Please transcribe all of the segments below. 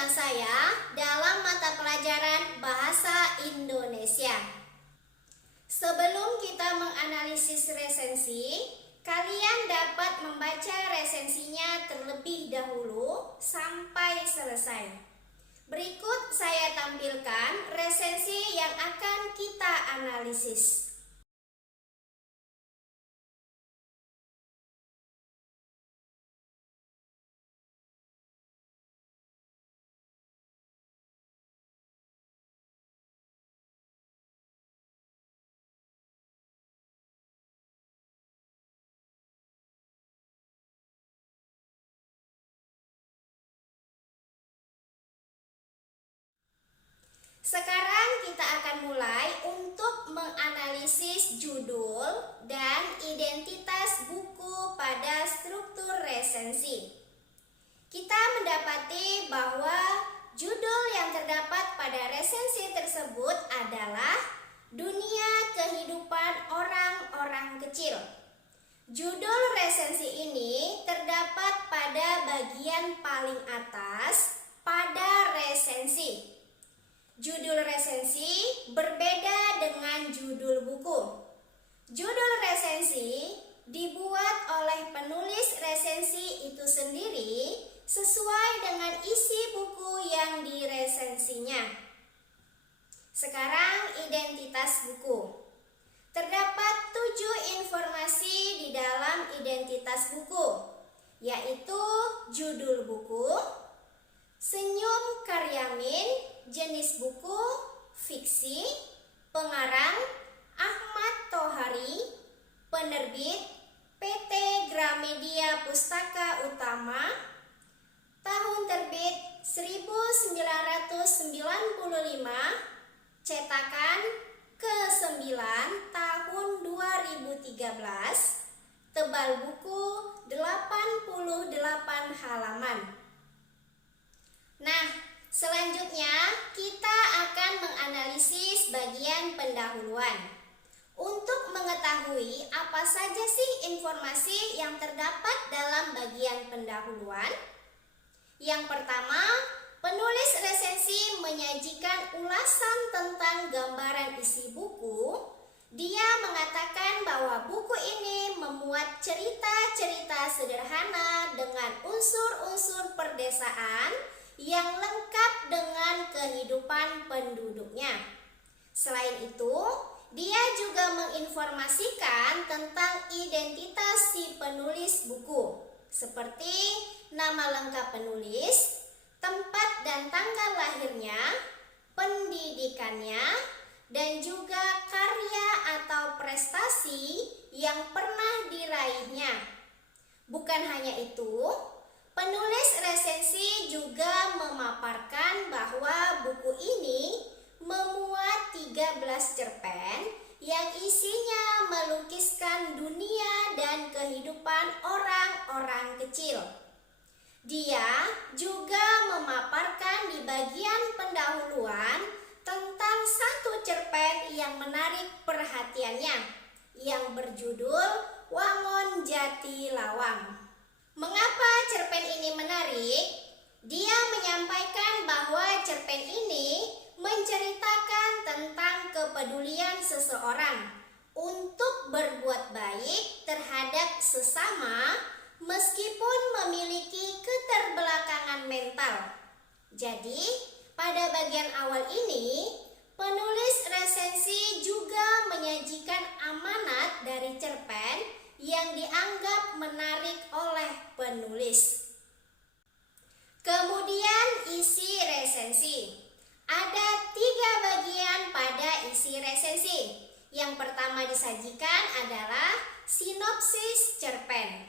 dengan saya dalam mata pelajaran Bahasa Indonesia. Sebelum kita menganalisis resensi, kalian dapat membaca resensinya terlebih dahulu sampai selesai. Berikut saya tampilkan resensi yang akan kita analisis. Sekarang kita akan mulai untuk menganalisis judul dan identitas buku pada struktur resensi. Kita mendapati bahwa judul yang terdapat pada resensi tersebut adalah Dunia Kehidupan Orang-Orang Kecil. Judul resensi ini terdapat pada bagian paling atas pada resensi. Judul resensi berbeda dengan judul buku. Judul resensi dibuat oleh penulis resensi itu sendiri sesuai dengan isi buku yang diresensinya. Sekarang identitas buku. Terdapat 7 informasi di dalam identitas buku, yaitu judul buku, senyum Karyamin, jenis buku, fiksi, pengarang, Ahmad Tohari, penerbit, PT Gramedia Pustaka Utama, tahun terbit 1995, cetakan ke-9 tahun 2013, tebal buku 88 halaman. Nah, selanjutnya kita akan menganalisis bagian pendahuluan. Untuk mengetahui apa saja sih informasi yang terdapat dalam bagian pendahuluan? Yang pertama, penulis resensi menyajikan ulasan tentang gambaran isi buku. Dia mengatakan bahwa buku ini memuat cerita-cerita sederhana dengan unsur-unsur perdesaan yang lengkap dengan kehidupan penduduknya. Selain itu, dia juga menginformasikan tentang identitas si penulis buku, seperti nama lengkap penulis, tempat dan tanggal lahirnya, pendidikannya, dan juga karya atau prestasi yang pernah diraihnya. Bukan hanya itu, penulis resensi juga memaparkan bahwa buku ini memuat 13 cerpen yang isinya melukiskan dunia dan kehidupan orang-orang kecil. Dia juga memaparkan di bagian pendahuluan tentang satu cerpen yang menarik perhatiannya, yang berjudul Wangon Jati Lawang. Mengapa cerpen ini menarik? Dia menyampaikan bahwa cerpen ini menceritakan tentang kepedulian seseorang untuk berbuat baik terhadap sesama meskipun memiliki keterbelakangan mental. Jadi, pada bagian awal ini, penulis resensi juga menyajikan amanat dari cerpen yang dianggap menarik oleh penulis. Kemudian isi resensi. Ada 3 bagian pada isi resensi. Yang pertama disajikan adalah sinopsis cerpen.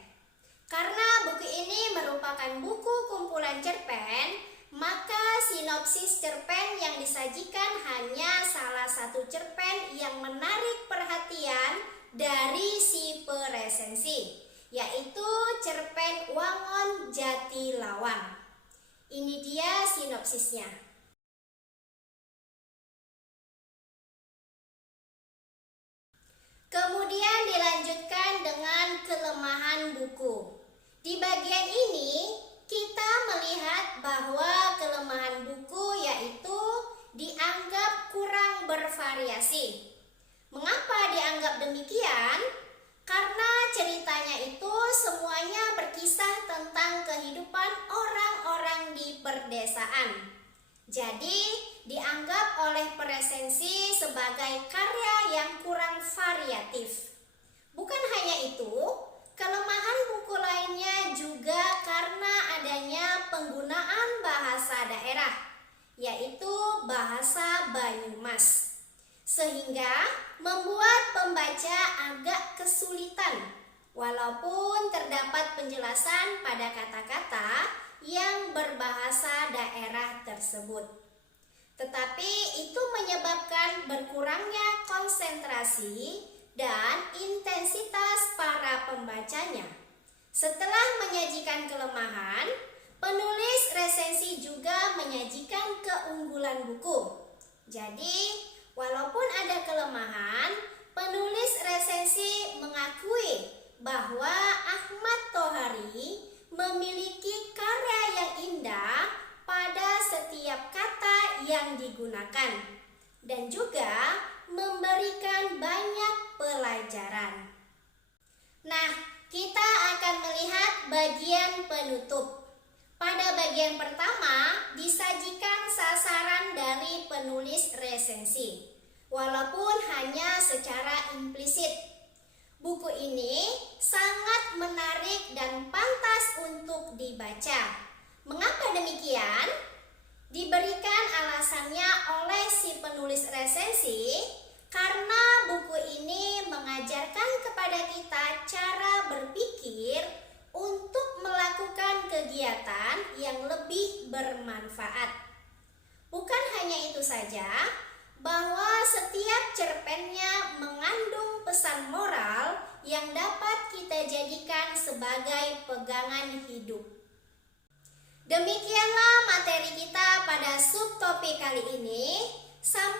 Karena buku ini merupakan buku kumpulan cerpen, maka sinopsis cerpen yang disajikan hanya salah satu cerpen yang menarik perhatian dari si peresensi, yaitu cerpen Wangon Jati Lawang. Ini dia sinopsisnya. Kemudian dilanjutkan dengan kelemahan buku. Di bagian ini kita melihat bahwa kelemahan buku yaitu dianggap kurang bervariasi. Mengapa dianggap demikian? Karena ceritanya itu semuanya berkisah tentang kehidupan orang-orang di perdesaan. Jadi, dianggap oleh peresensi sebagai karya yang kurang variatif. Bukan hanya itu, kelemahan buku lainnya juga karena adanya penggunaan bahasa daerah, yaitu bahasa Banyumas, sehingga membuat pembaca agak kesulitan, walaupun terdapat penjelasan pada kata-kata yang berbahasa daerah tersebut. Tetapi itu menyebabkan berkurangnya konsentrasi dan intensitas para pembacanya. Setelah menyajikan kelemahan, penulis resensi juga menyajikan keunggulan buku. Jadi, walaupun ada kelemahan, penulis resensi mengakui bahwa Ahmad Tohari memiliki karya yang indah pada setiap kata yang digunakan dan juga memberikan banyak pelajaran. Nah, kita akan melihat bagian penutup. Pada bagian pertama disajikan sasaran dari penulis resensi, walaupun hanya secara implisit. Buku ini sangat menarik dan pantas untuk dibaca. Mengapa demikian? Diberikan alasannya oleh si penulis resensi karena buku ini mengajarkan kepada kita cara berpikir untuk melakukan kegiatan yang lebih bermanfaat. Bukan hanya itu saja, bahwa setiap cerpennya mengandung pesan moral yang dapat kita jadikan sebagai pegangan hidup. Demikianlah materi kita pada subtopik kali ini. Sampai